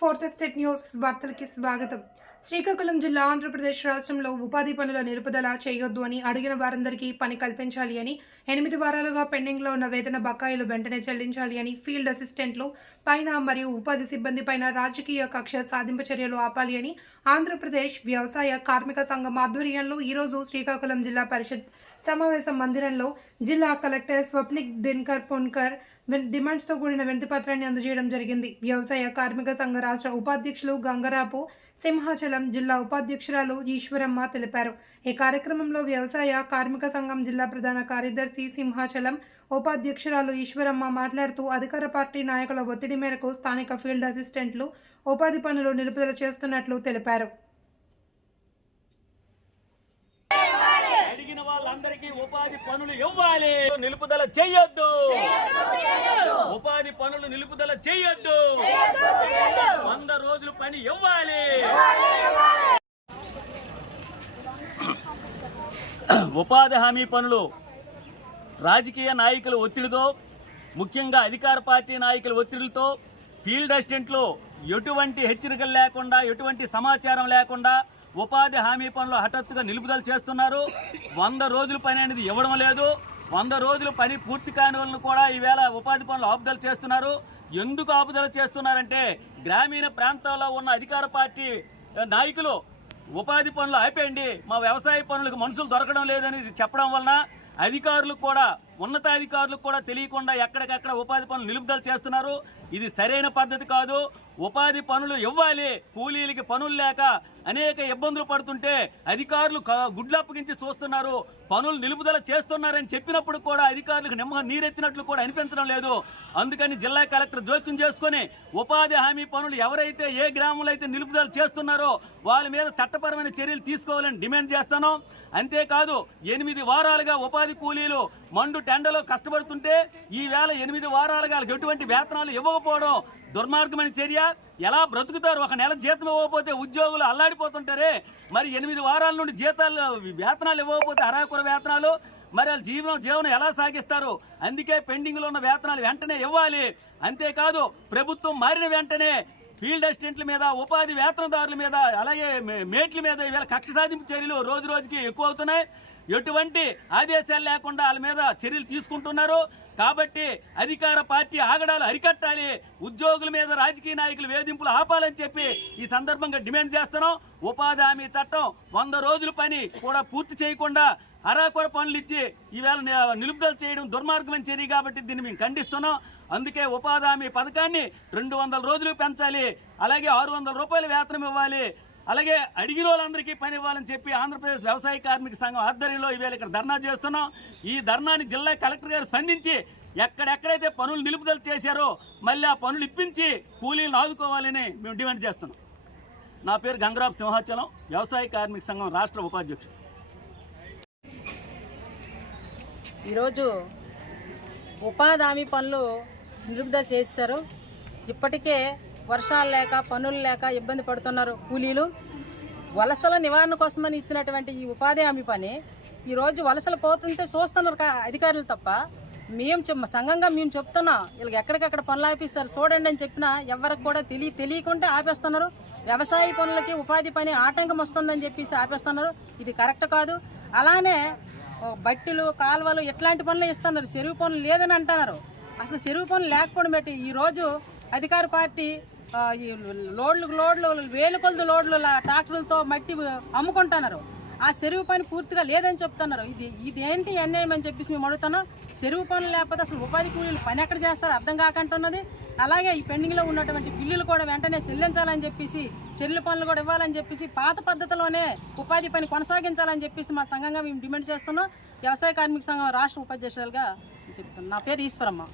Fourth estate news వార్తలకి స్వాగతం. శ్రీకాకుళం జిల్లా ఆంధ్రప్రదేశ్ రాష్ట్రంలో ఉపాధి పనుల నిలుపుదల చేయొద్దు అని అడిగిన వారందరికీ పని కల్పించాలి అని, 8 వారాలుగా పెండింగ్లో ఉన్న వేతన బకాయిలు వెంటనే చెల్లించాలి అని, ఫీల్డ్ అసిస్టెంట్లు పైన మరియు ఉపాధి సిబ్బంది పైన రాజకీయ కక్ష సాధింపు చర్యలు ఆపాలి అని ఆంధ్రప్రదేశ్ వ్యవసాయ కార్మిక సంఘం ఆధ్వర్యంలో ఈరోజు శ్రీకాకుళం జిల్లా పరిషత్ సమావేశ మందిరంలో జిల్లా కలెక్టర్ స్వప్నిక్ దినకర్ పున్కర్ డిమాండ్స్తో కూడిన వినతిపత్రాన్ని అందజేయడం జరిగింది. వ్యవసాయ కార్మిక సంఘ రాష్ట్ర ఉపాధ్యక్షులు గంగరాపు సింహాచలం, జిల్లా ఉపాధ్యక్షురాలు ఈశ్వరమ్మ తెలిపారు. ఈ కార్యక్రమంలో వ్యవసాయ కార్మిక సంఘం జిల్లా ప్రధాన కార్యదర్శి సింహాచలం, ఉపాధ్యక్షురాలు ఈశ్వరమ్మ మాట్లాడుతూ అధికార పార్టీ నాయకుల ఒత్తిడి మేరకు స్థానిక ఫీల్డ్ అసిస్టెంట్లు ఉపాధి పనులు నిలుపుదల చేస్తున్నట్లు తెలిపారు. అడిగిన వాళ్ళందరికీ ఉపాధి పనులు ఇవ్వాలి, నిలుపుదల చేయొద్దు. ఉపాధి పనులు నిలుపుదల చేయొద్దు. 100 రోజులు పని ఇవ్వాలి. ఉపాధి హామీ పనులు రాజకీయ నాయకుల ఒత్తిడితో, ముఖ్యంగా అధికార పార్టీ నాయకుల ఒత్తిడితో ఫీల్డ్ అసిస్టెంట్లు ఎటువంటి హెచ్చరికలు లేకుండా, ఎటువంటి సమాచారం లేకుండా ఉపాధి హామీ పనులు హఠాత్తుగా నిలుపుదల చేస్తున్నారు. 100 రోజుల పని అనేది ఇవ్వడం లేదు. 100 రోజుల పని పూర్తి కాని వాళ్ళను కూడా ఈవేళ ఉపాధి పనులు ఆపుదల చేస్తున్నారు. ఎందుకు ఆపుదల చేస్తున్నారంటే, గ్రామీణ ప్రాంతాల్లో ఉన్న అధికార పార్టీ నాయకులు ఉపాధి పనులు ఆపేయండి, మా వ్యవసాయ పనులకు మనుషులు దొరకడం లేదని చెప్పడం వలన అధికారులకు కూడా, ఉన్నతాధికారులకు కూడా తెలియకుండా ఎక్కడికక్కడ ఉపాధి పనులు నిలుపుదల చేస్తున్నారు. ఇది సరైన పద్ధతి కాదు. ఉపాధి పనులు ఇవ్వాలి. కూలీలకి పనులు లేక అనేక ఇబ్బందులు పడుతుంటే అధికారులు గుడ్లప్పగించి చూస్తున్నారు, పనులు నిలుపుదల చేస్తున్నారని చెప్పినప్పుడు కూడా అధికారులకు నీరెత్తినట్లు కూడా అనిపించడం లేదు. అందుకని జిల్లా కలెక్టర్ జోక్యం చేసుకొని ఉపాధి హామీ పనులు ఎవరైతే ఏ గ్రామంలో అయితే నిలుపుదల చేస్తున్నారో వాళ్ళ మీద చట్టపరమైన చర్యలు తీసుకోవాలని డిమాండ్ చేస్తాను. అంతేకాదు, 8 వారాలుగా ఉపాధి కూలీలు మండు టెండలో కష్టపడుతుంటే ఈవేళ 8 వారాలుగా వాళ్ళకి ఎటువంటి వేతనాలు ఇవ్వకపోవడం దుర్మార్గమైన చర్య. ఎలా బ్రతుకుతారు? ఒక నెల జీతం ఇవ్వకపోతే ఉద్యోగులు అల్లాడిపోతుంటారే. మరి 8 వారాల నుండి వేతనాలు ఇవ్వకపోతే అరాకొర వేతనాలు, మరి వాళ్ళ జీవనం ఎలా సాగిస్తారు? అందుకే పెండింగ్లో ఉన్న వేతనాలు వెంటనే ఇవ్వాలి. అంతేకాదు, ప్రభుత్వం మారిన వెంటనే ఫీల్డ్ అసిస్టెంట్ల మీద, ఉపాధి వేతనదారుల మీద, అలాగే మేట్ల మీద ఈవేళ కక్ష సాధింపు చర్యలు రోజు రోజుకి ఎక్కువ అవుతున్నాయి. ఎటువంటి ఆదేశాలు లేకుండా వాళ్ళ మీద చర్యలు తీసుకుంటున్నారు. కాబట్టి అధికార పార్టీ ఆగడాలు అరికట్టాలి. ఉద్యోగుల మీద రాజకీయ నాయకులు వేధింపులు ఆపాలని చెప్పి ఈ సందర్భంగా డిమాండ్ చేస్తున్నాం. ఉపాధి హామీ చట్టం 100 రోజుల పని కూడా పూర్తి చేయకుండా అరాకొర పనులు ఇచ్చి ఈవేళ నిలుపుదల చేయడం దుర్మార్గమైన చర్య కాబట్టి దీన్ని మేము ఖండిస్తున్నాం. అందుకే ఉపాధి హామీ పథకాన్ని 200 రోజులు పెంచాలి. అలాగే 600 రూపాయల వేతనం ఇవ్వాలి. అలాగే అడిగిన వాళ్ళందరికీ పని ఇవ్వాలని చెప్పి ఆంధ్రప్రదేశ్ వ్యవసాయ కార్మిక సంఘం ఆధ్వర్యంలో ఈవేళ ఇక్కడ ధర్నా చేస్తున్నాం. ఈ ధర్నాని జిల్లా కలెక్టర్ గారు స్పందించి ఎక్కడెక్కడైతే పనులు నిలుపుదల చేశారో మళ్ళీ ఆ పనులు ఇప్పించి కూలీలను ఆదుకోవాలని మేము డిమాండ్ చేస్తున్నాం. నా పేరు గంగరాపు సింహాచలం, వ్యవసాయ కార్మిక సంఘం రాష్ట్ర ఉపాధ్యక్షుడు. ఈరోజు ఉపాధి హామీ పనులు నిలుపుదల చేశారు. ఇప్పటికే వర్షాలు లేక, పనులు లేక ఇబ్బంది పడుతున్నారు కూలీలు. వలసల నివారణ కోసమని ఇచ్చినటువంటి ఈ ఉపాధి హామీ పని ఈరోజు వలసలు పోతుంటే చూస్తున్నారు అధికారులు తప్ప, మేము సంఘంగా మేము చెప్తున్నాం వీళ్ళకి ఎక్కడికక్కడ పనులు ఆపిస్తారు చూడండి అని చెప్పినా ఎవరికి కూడా తెలియకుండా ఆపేస్తున్నారు. వ్యవసాయ పనులకి ఉపాధి పని ఆటంకం వస్తుందని చెప్పేసి ఆపేస్తున్నారు. ఇది కరెక్ట్ కాదు. అలానే బట్టీలు, కాలువలు ఇట్లాంటి పనులు ఇస్తున్నారు. చెరువు పనులు లేదని అంటున్నారు. అసలు చెరువు పనులు లేకపోవడం పెట్టి ఈరోజు అధికార పార్టీ ఈ లోడ్లు వేలు కొలది లోడ్లు ట్రాక్టర్లతో మట్టి అమ్ముకుంటున్నారు. ఆ చెరువు పని పూర్తిగా లేదని చెప్తున్నారు. ఇది ఏంటి అన్యాయం అని చెప్పేసి మేము అడుగుతున్నాం. చెరువు పనులు లేకపోతే అసలు ఉపాధి కూలీలు పని ఎక్కడ చేస్తారో అర్థం కాకుంటున్నది. అలాగే ఈ పెండింగ్లో ఉన్నటువంటి బిల్లులు కూడా వెంటనే చెల్లించాలని చెప్పేసి, చెల్లు పనులు కూడా ఇవ్వాలని చెప్పేసి, పాత పద్ధతిలోనే ఉపాధి పని కొనసాగించాలని చెప్పేసి మా సంఘంగా మేము డిమాండ్ చేస్తున్నాం. వ్యవసాయ కార్మిక సంఘం రాష్ట్ర ఉపాధ్యక్షులుగా చెప్తున్నాం. నా పేరు ఈశ్వరమ్మ.